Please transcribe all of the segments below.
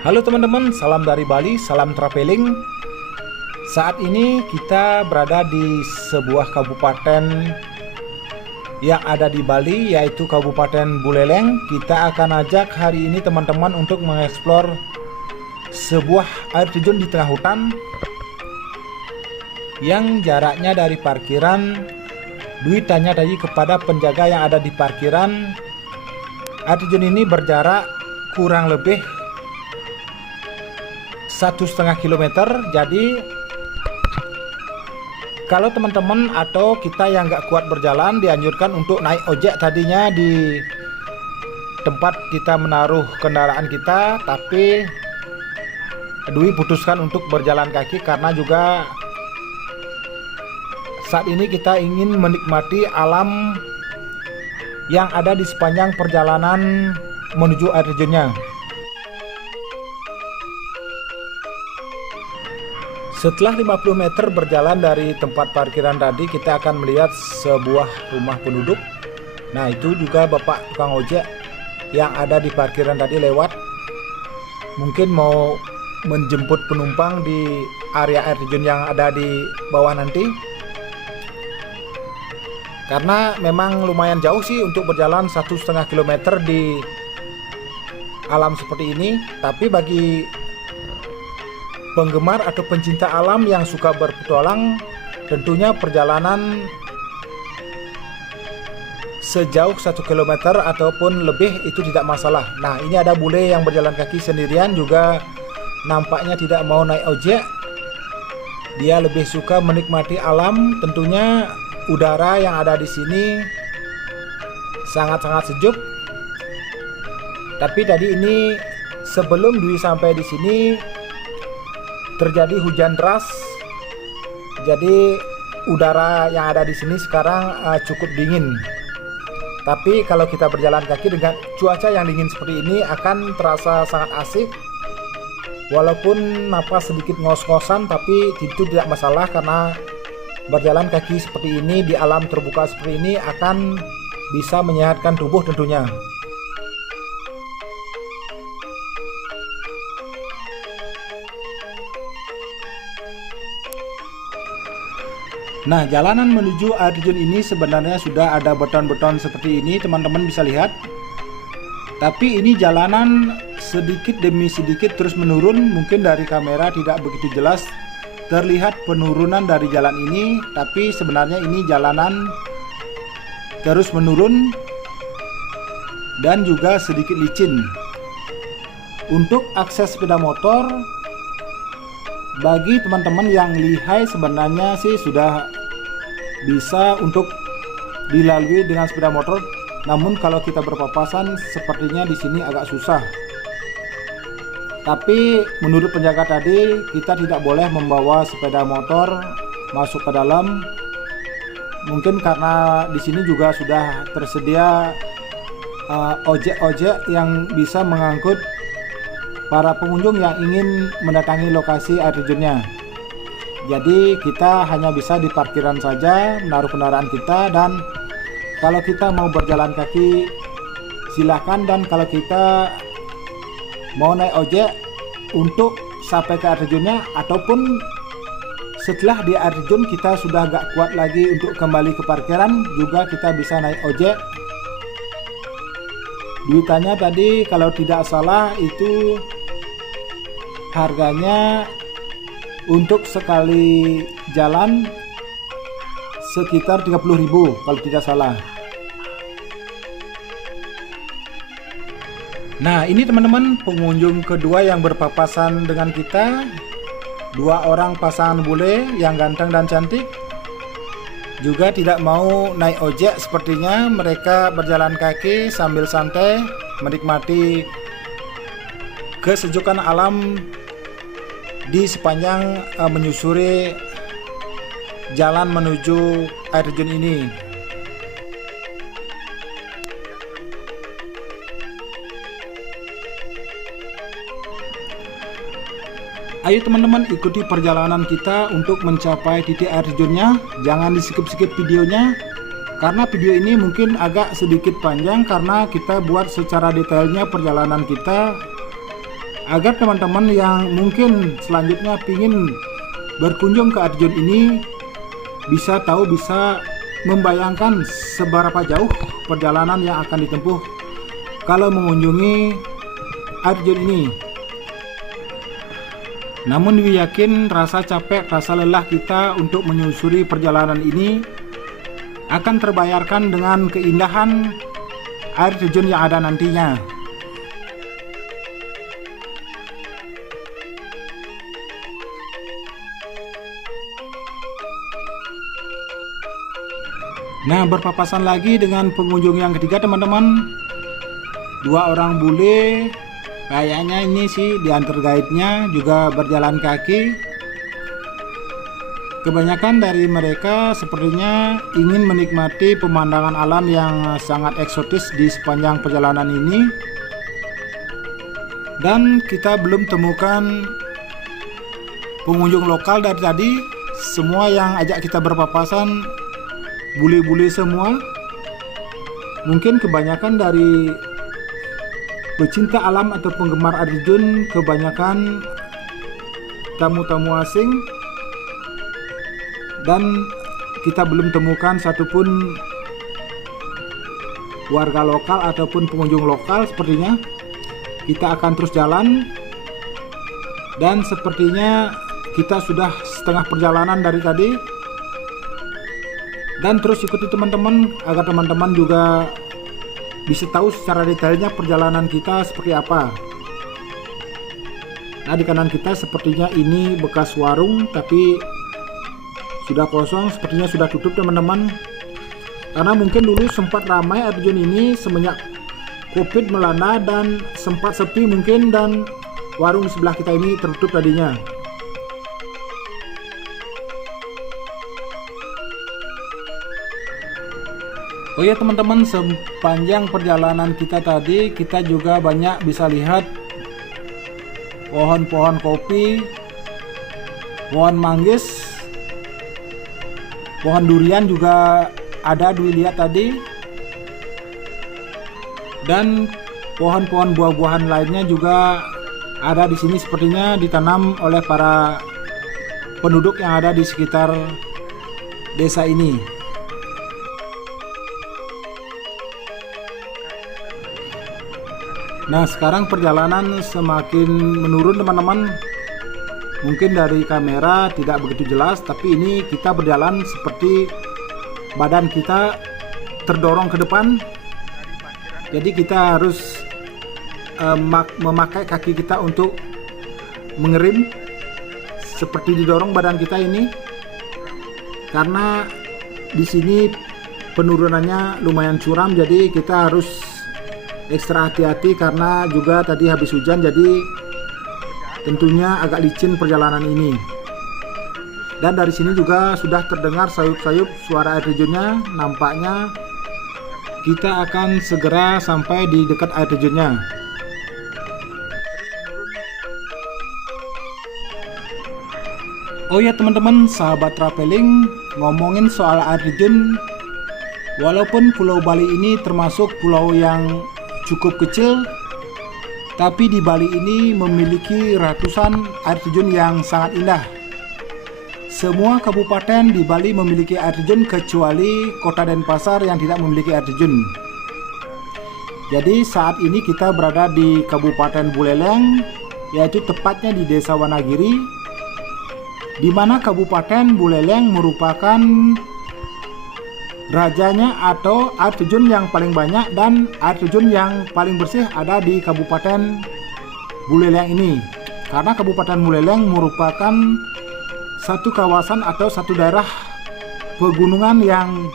Halo teman-teman, salam dari Bali, salam traveling. Saat ini kita berada di sebuah kabupaten yang ada di Bali, yaitu Kabupaten Buleleng. Kita akan ajak hari ini teman-teman untuk mengeksplor sebuah air terjun di tengah hutan yang jaraknya dari parkiran. Dwi tanya tadi kepada penjaga yang ada di parkiran, air terjun ini berjarak kurang lebih 1,5 kilometer. Jadi kalau teman-teman atau kita yang nggak kuat berjalan, dianjurkan untuk naik ojek tadinya di tempat kita menaruh kendaraan kita, tapi Dwi putuskan untuk berjalan kaki karena juga saat ini kita ingin menikmati alam yang ada di sepanjang perjalanan menuju air terjunnya. Setelah 50 meter berjalan dari tempat parkiran tadi, kita akan melihat sebuah rumah penduduk. Nah, itu juga bapak tukang ojek yang ada di parkiran tadi lewat, mungkin mau menjemput penumpang di area air terjun yang ada di bawah nanti. Karena memang lumayan jauh sih untuk berjalan 1,5 kilometer di alam seperti ini, tapi bagi penggemar atau pencinta alam yang suka berpetualang, tentunya perjalanan sejauh 1 km ataupun lebih itu tidak masalah. Nah, ini ada bule yang berjalan kaki sendirian, juga nampaknya tidak mau naik ojek. Dia lebih suka menikmati alam. Tentunya udara yang ada di sini sangat-sangat sejuk. Tapi tadi ini sebelum Dwi sampai di sini terjadi hujan deras, jadi udara yang ada di sini sekarang cukup dingin. Tapi kalau kita berjalan kaki dengan cuaca yang dingin seperti ini akan terasa sangat asik. Walaupun napas sedikit ngos-ngosan, tapi itu tidak masalah karena berjalan kaki seperti ini di alam terbuka seperti ini akan bisa menyehatkan tubuh tentunya. Nah, jalanan menuju air terjun ini sebenarnya sudah ada beton-beton seperti ini, teman-teman bisa lihat. Tapi ini jalanan sedikit demi sedikit terus menurun. Mungkin dari kamera tidak begitu jelas terlihat penurunan dari jalan ini, tapi sebenarnya ini jalanan terus menurun dan juga sedikit licin. Untuk akses sepeda motor, bagi teman-teman yang lihai sebenarnya sih sudah bisa untuk dilalui dengan sepeda motor. Namun kalau kita berpapasan sepertinya di sini agak susah. Tapi menurut penjaga tadi, kita tidak boleh membawa sepeda motor masuk ke dalam. Mungkin karena di sini juga sudah tersedia ojek-ojek yang bisa mengangkut para pengunjung yang ingin mendatangi lokasi air terjunnya. Jadi kita hanya bisa di parkiran saja menaruh kendaraan kita, dan kalau kita mau berjalan kaki silakan, dan kalau kita mau naik ojek untuk sampai ke air terjunnya ataupun setelah di air terjun kita sudah gak kuat lagi untuk kembali ke parkiran, juga kita bisa naik ojek. Duitannya tadi kalau tidak salah itu harganya untuk sekali jalan sekitar 30.000 kalau tidak salah. Nah, ini teman-teman pengunjung kedua yang berpapasan dengan kita. Dua orang pasangan bule yang ganteng dan cantik, juga tidak mau naik ojek sepertinya. Mereka berjalan kaki sambil santai menikmati kesejukan alam di sepanjang menyusuri jalan menuju air terjun ini. Ayo teman-teman, ikuti perjalanan kita untuk mencapai titik air terjunnya. Jangan di skip-skip videonya, karena video ini mungkin agak sedikit panjang karena kita buat secara detailnya perjalanan kita agar teman-teman yang mungkin selanjutnya ingin berkunjung ke air terjun ini bisa membayangkan seberapa jauh perjalanan yang akan ditempuh kalau mengunjungi air terjun ini. Namun Dwi yakin rasa capek, rasa lelah kita untuk menyusuri perjalanan ini akan terbayarkan dengan keindahan air terjun yang ada nantinya. Nah, berpapasan lagi dengan pengunjung yang ketiga teman-teman. Dua orang bule, kayaknya ini sih diantar guide-nya juga berjalan kaki. Kebanyakan dari mereka sepertinya ingin menikmati pemandangan alam yang sangat eksotis di sepanjang perjalanan ini. Dan kita belum temukan pengunjung lokal dari tadi. Semua yang ajak kita berpapasan bule-bule semua. Mungkin kebanyakan dari pecinta alam atau penggemar air terjun, kebanyakan tamu-tamu asing, dan kita belum temukan satupun warga lokal ataupun pengunjung lokal. Sepertinya kita akan terus jalan, dan sepertinya kita sudah setengah perjalanan dari tadi. Dan terus ikuti teman-teman agar teman-teman juga bisa tahu secara detailnya perjalanan kita seperti apa. Nah, di kanan kita sepertinya ini bekas warung, tapi sudah kosong, sepertinya sudah tutup teman-teman. Karena mungkin dulu sempat ramai air terjun ini semenjak COVID melanda dan sempat sepi mungkin, dan warung di sebelah kita ini tertutup tadinya. Oh ya teman-teman, sepanjang perjalanan kita tadi kita juga banyak bisa lihat pohon-pohon kopi, pohon manggis, pohon durian juga ada dilihat tadi, dan pohon-pohon buah-buahan lainnya juga ada di sini, sepertinya ditanam oleh para penduduk yang ada di sekitar desa ini. Nah, sekarang perjalanan semakin menurun teman-teman. Mungkin dari kamera tidak begitu jelas, tapi ini kita berjalan seperti badan kita terdorong ke depan. Jadi kita harus memakai kaki kita untuk mengerim, seperti didorong badan kita ini. Karena di sini penurunannya lumayan curam, jadi kita harus ekstra hati-hati karena juga tadi habis hujan, jadi tentunya agak licin perjalanan ini. Dan dari sini juga sudah terdengar sayup-sayup suara air terjunnya. Nampaknya kita akan segera sampai di dekat air terjunnya. Oh ya teman-teman, sahabat traveling, ngomongin soal air terjun, walaupun Pulau Bali ini termasuk pulau yang cukup kecil, tapi di Bali ini memiliki ratusan air terjun yang sangat indah. Semua kabupaten di Bali memiliki air terjun kecuali Kota Denpasar yang tidak memiliki air terjun. Jadi saat ini kita berada di Kabupaten Buleleng, yaitu tepatnya di Desa Wanagiri, di mana Kabupaten Buleleng merupakan rajanya atau air terjun yang paling banyak dan air terjun yang paling bersih ada di Kabupaten Buleleng ini. Karena Kabupaten Buleleng merupakan satu kawasan atau satu daerah pegunungan yang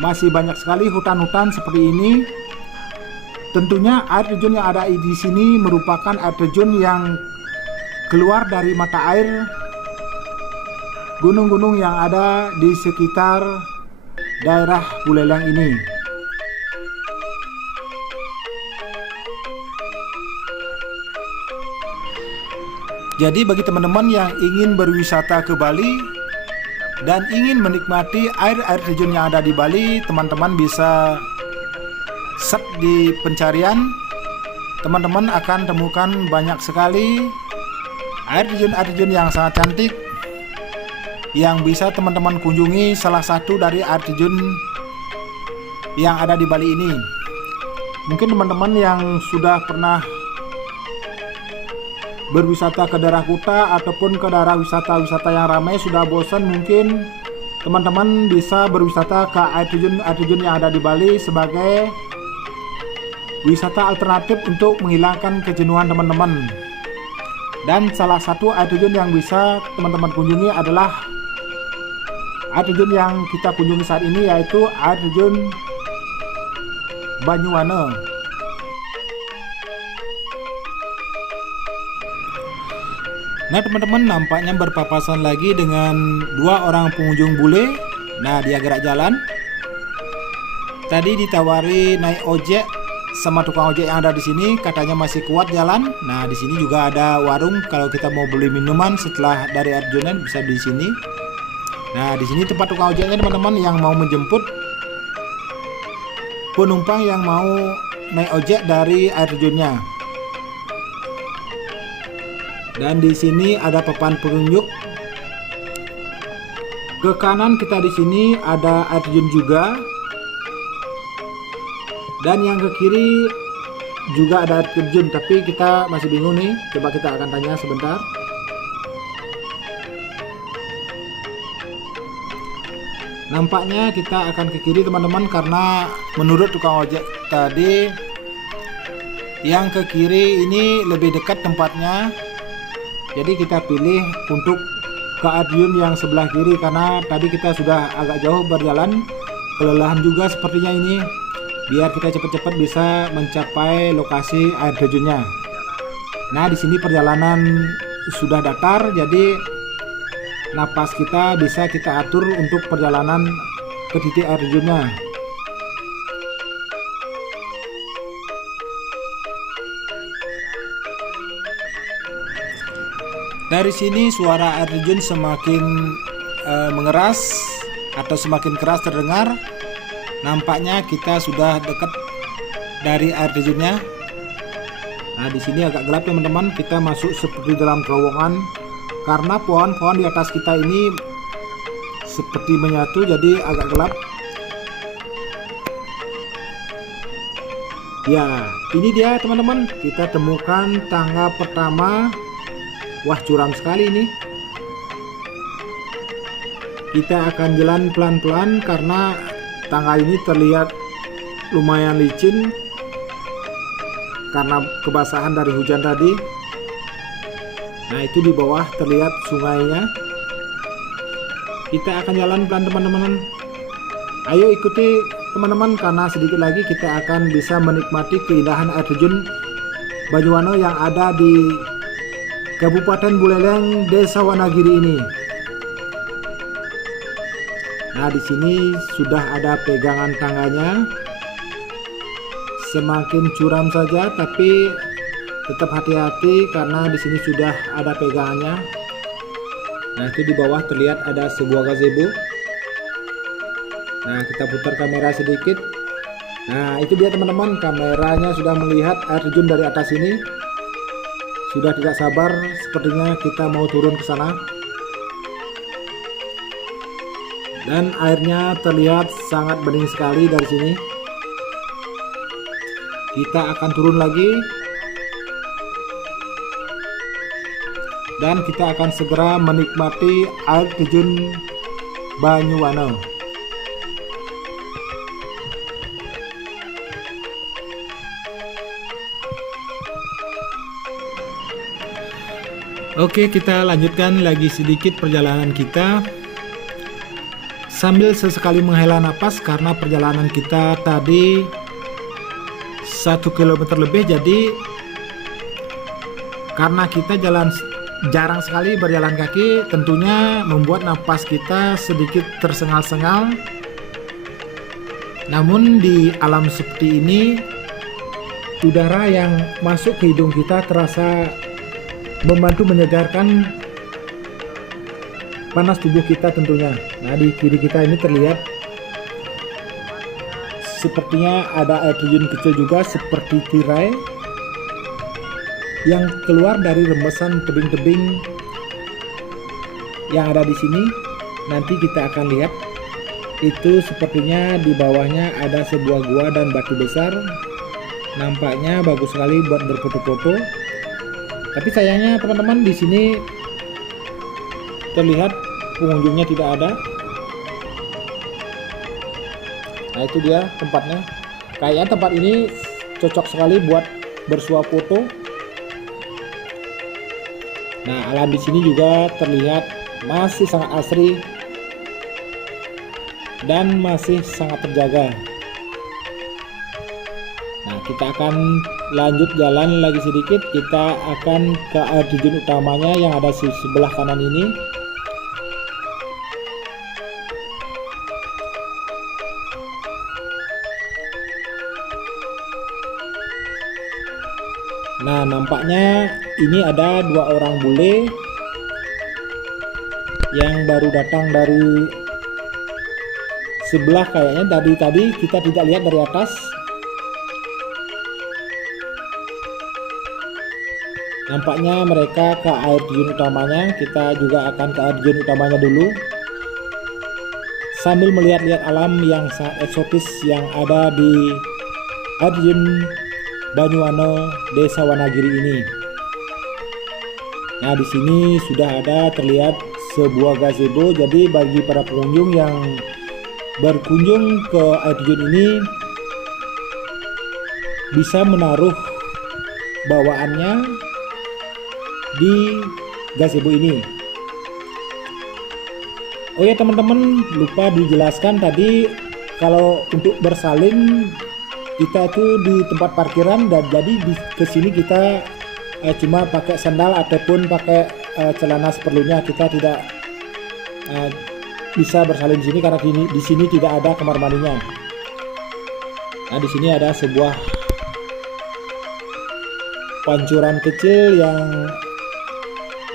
masih banyak sekali hutan-hutan seperti ini. Tentunya air terjun yang ada di sini merupakan air terjun yang keluar dari mata air gunung-gunung yang ada di sekitar daerah Buleleng ini. Jadi bagi teman-teman yang ingin berwisata ke Bali dan ingin menikmati air terjun yang ada di Bali, teman-teman bisa search di pencarian teman-teman akan temukan banyak sekali air terjun yang sangat cantik yang bisa teman-teman kunjungi, salah satu dari air terjun yang ada di Bali ini. Mungkin teman-teman yang sudah pernah berwisata ke daerah Kuta ataupun ke daerah wisata-wisata yang ramai sudah bosan, mungkin teman-teman bisa berwisata ke air terjun yang ada di Bali sebagai wisata alternatif untuk menghilangkan kejenuhan teman-teman. Dan salah satu air terjun yang bisa teman-teman kunjungi adalah air terjun yang kita kunjungi saat ini, yaitu air terjun Banyuwana. Nah teman-teman, nampaknya berpapasan lagi dengan dua orang pengunjung bule. Nah dia gerak jalan. Tadi ditawari naik ojek sama tukang ojek yang ada di sini, katanya masih kuat jalan. Nah di sini juga ada warung, kalau kita mau beli minuman setelah dari air terjun bisa di sini. Nah di sini tempat tukang ojeknya teman-teman, yang mau menjemput penumpang yang mau naik ojek dari air terjunnya. Dan di sini ada papan penunjuk. Ke kanan kita di sini ada air terjun juga. Dan yang ke kiri juga ada air terjun, tapi kita masih bingung nih. Coba kita akan tanya sebentar. Nampaknya kita akan ke kiri teman-teman, karena menurut tukang ojek tadi yang ke kiri ini lebih dekat tempatnya. Jadi kita pilih untuk ke air terjun yang sebelah kiri, karena tadi kita sudah agak jauh berjalan, kelelahan juga sepertinya ini. Biar kita cepat-cepat bisa mencapai lokasi air terjunnya. Nah di sini perjalanan sudah datar, jadi napas kita bisa kita atur untuk perjalanan ke titik air terjunnya. Dari sini suara air terjun semakin mengeras atau semakin keras terdengar. Nampaknya kita sudah dekat dari air terjunnya. Nah di sini agak gelap teman-teman, kita masuk seperti dalam terowongan karena pohon-pohon di atas kita ini seperti menyatu, jadi agak gelap. Ya, ini dia teman-teman, kita temukan tangga pertama. Wah curam sekali ini. Kita akan jalan pelan-pelan karena tangga ini terlihat lumayan licin karena kebasahan dari hujan tadi. Nah itu di bawah terlihat sungainya. Kita akan jalan pelan teman-teman. Ayo ikuti teman-teman, karena sedikit lagi kita akan bisa menikmati keindahan air terjun Banyuwana yang ada di Kabupaten Buleleng, Desa Wanagiri ini. Nah di sini sudah ada pegangan tangganya. Semakin curam saja, tapi tetap hati-hati karena di sini sudah ada pegangannya. Nah itu di bawah terlihat ada sebuah gazebo. Nah kita putar kamera sedikit. Nah itu dia teman-teman, kameranya sudah melihat air terjun dari atas ini. Sudah tidak sabar sepertinya kita mau turun ke sana. Dan airnya terlihat sangat bening sekali dari sini. Kita akan turun lagi. Dan kita akan segera menikmati air terjun Banyuwana. Oke, kita lanjutkan lagi sedikit perjalanan kita. Sambil sesekali menghela napas karena perjalanan kita tadi 1 km lebih, jadi karena kita jarang sekali berjalan kaki, tentunya membuat napas kita sedikit tersengal-sengal. Namun di alam seperti ini, udara yang masuk ke hidung kita terasa membantu menyegarkan panas tubuh kita tentunya. Nah di kiri kita ini terlihat sepertinya ada air terjun kecil juga seperti tirai. yang keluar dari rembesan tebing-tebing yang ada di sini. Nanti kita akan lihat. Itu sepertinya di bawahnya ada sebuah gua dan batu besar. Nampaknya bagus sekali buat berfoto-foto. Tapi sayangnya teman-teman, di sini terlihat pengunjungnya tidak ada. Nah, itu dia tempatnya. Kayaknya tempat ini cocok sekali buat bersuah foto. Nah, alam di sini juga terlihat masih sangat asri dan masih sangat terjaga. Nah, kita akan lanjut jalan lagi sedikit. Kita akan ke air terjun utamanya yang ada di sebelah kanan ini. Nah, nampaknya ini ada dua orang bule yang baru datang dari sebelah, kayaknya tadi kita tidak lihat dari atas. Nampaknya mereka ke air terjun utamanya. Kita juga akan ke air terjun utamanya dulu, sambil melihat-lihat alam yang sangat eksotis yang ada di air terjun Banyuwana, Desa Wanagiri ini. Nah, di sini sudah ada terlihat sebuah gazebo. Jadi bagi para pengunjung yang berkunjung ke air terjun ini bisa menaruh bawaannya di gazebo ini. Oh ya teman-teman, lupa dijelaskan tadi, kalau untuk bersalin kita tuh di tempat parkiran, dan jadi ke sini kita cuma pakai sandal ataupun pakai celana seperlunya. Kita tidak bisa bersalin di sini karena di sini tidak ada kamar mandinya. Nah, di sini ada sebuah pancuran kecil yang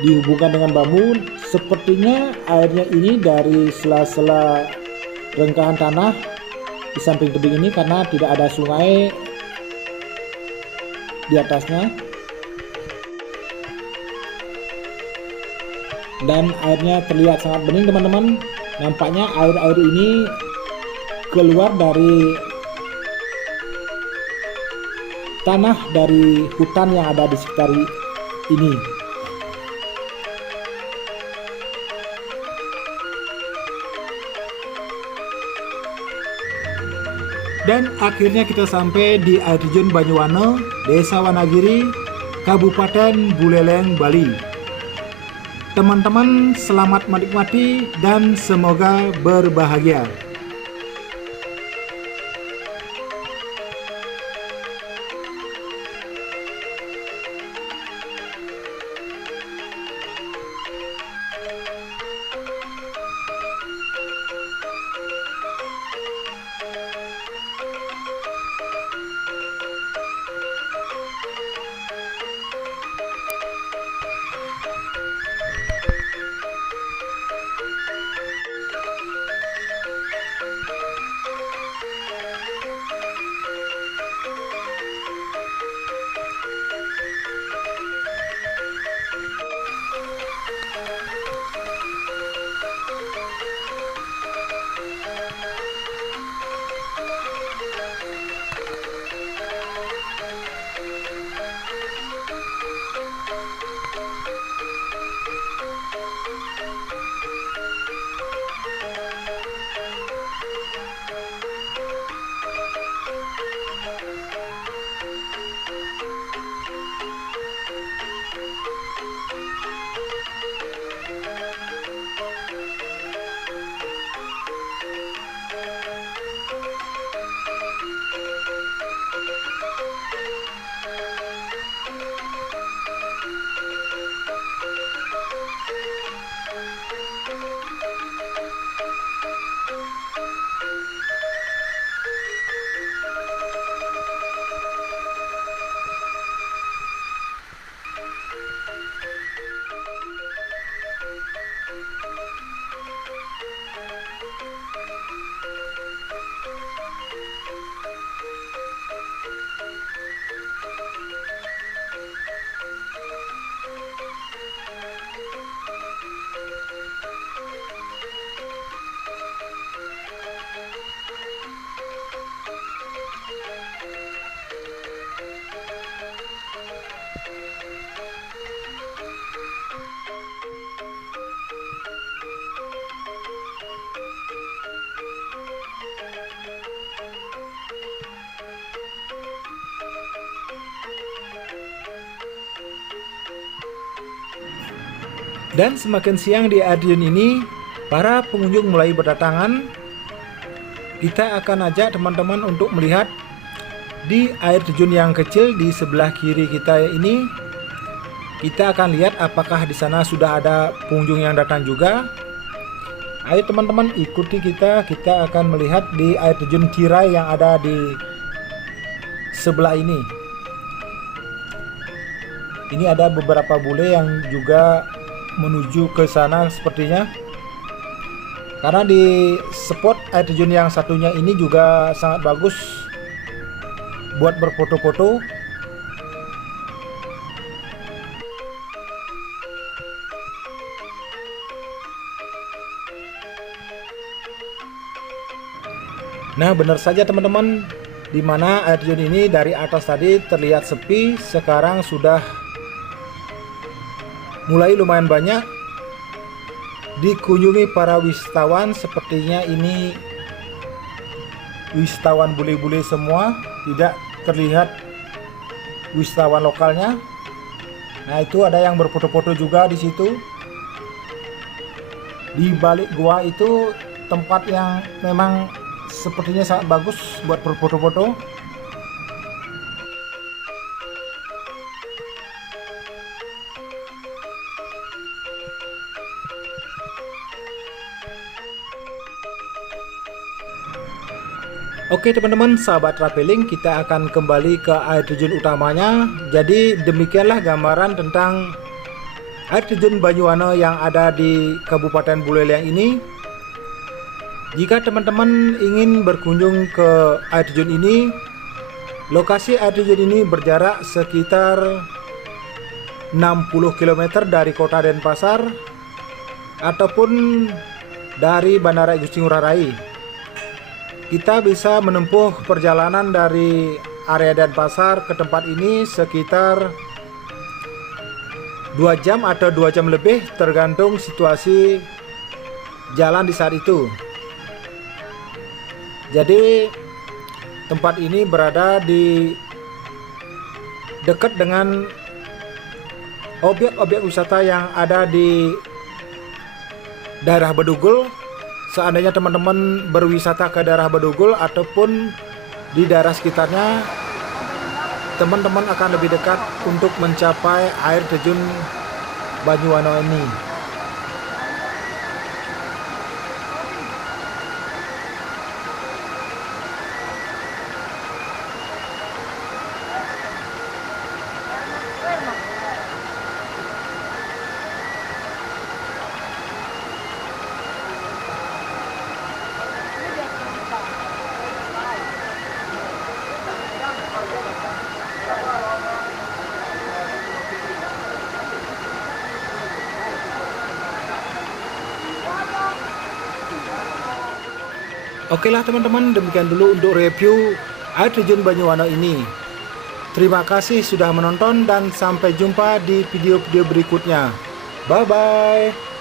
dihubungkan dengan bambu. Sepertinya airnya ini dari sela-sela rengkahan tanah di samping tebing ini, karena tidak ada sungai di atasnya. Dan airnya terlihat sangat bening teman-teman. Nampaknya air ini keluar dari tanah dari hutan yang ada di sekitar ini. Dan akhirnya kita sampai di air terjun Banyuwana, Desa Wanagiri, Kabupaten Buleleng, Bali. Teman-teman, selamat menikmati dan semoga berbahagia. Dan semakin siang di air terjun ini, para pengunjung mulai berdatangan. Kita akan ajak teman-teman untuk melihat di air terjun yang kecil di sebelah kiri kita ini. Kita akan lihat apakah di sana sudah ada pengunjung yang datang juga. Ayo teman-teman ikuti kita akan melihat di air terjun tirai yang ada di sebelah ini. Ini ada beberapa bule yang juga menuju ke sana sepertinya. Karena di spot air terjun yang satunya ini juga sangat bagus buat berfoto-foto. Nah, benar saja teman-teman, di mana air terjun ini dari atas tadi terlihat sepi, sekarang sudah mulai lumayan banyak dikunjungi para wisatawan. Sepertinya ini wisatawan bule-bule semua, tidak terlihat wisatawan lokalnya. Nah, itu ada yang berfoto-foto juga di situ. Di balik gua itu tempat yang memang sepertinya sangat bagus buat berfoto-foto. Oke teman-teman, sahabat traveling, kita akan kembali ke air terjun utamanya. Jadi demikianlah gambaran tentang air terjun Banyuwana yang ada di Kabupaten Buleleng ini. Jika teman-teman ingin berkunjung ke air terjun ini, lokasi air terjun ini berjarak sekitar 60 km dari kota Denpasar ataupun dari Bandara Igusti Ngurah Rai. Kita bisa menempuh perjalanan dari area Denpasar ke tempat ini sekitar 2 jam atau 2 jam lebih, tergantung situasi jalan di saat itu. Jadi tempat ini berada di dekat dengan objek-objek wisata yang ada di daerah Bedugul. Seandainya teman-teman berwisata ke daerah Bedugul ataupun di daerah sekitarnya, teman-teman akan lebih dekat untuk mencapai air terjun Banyuwana ini. Oke lah teman-teman, demikian dulu untuk review air terjun Banyuwana ini. Terima kasih sudah menonton dan sampai jumpa di video-video berikutnya. Bye-bye.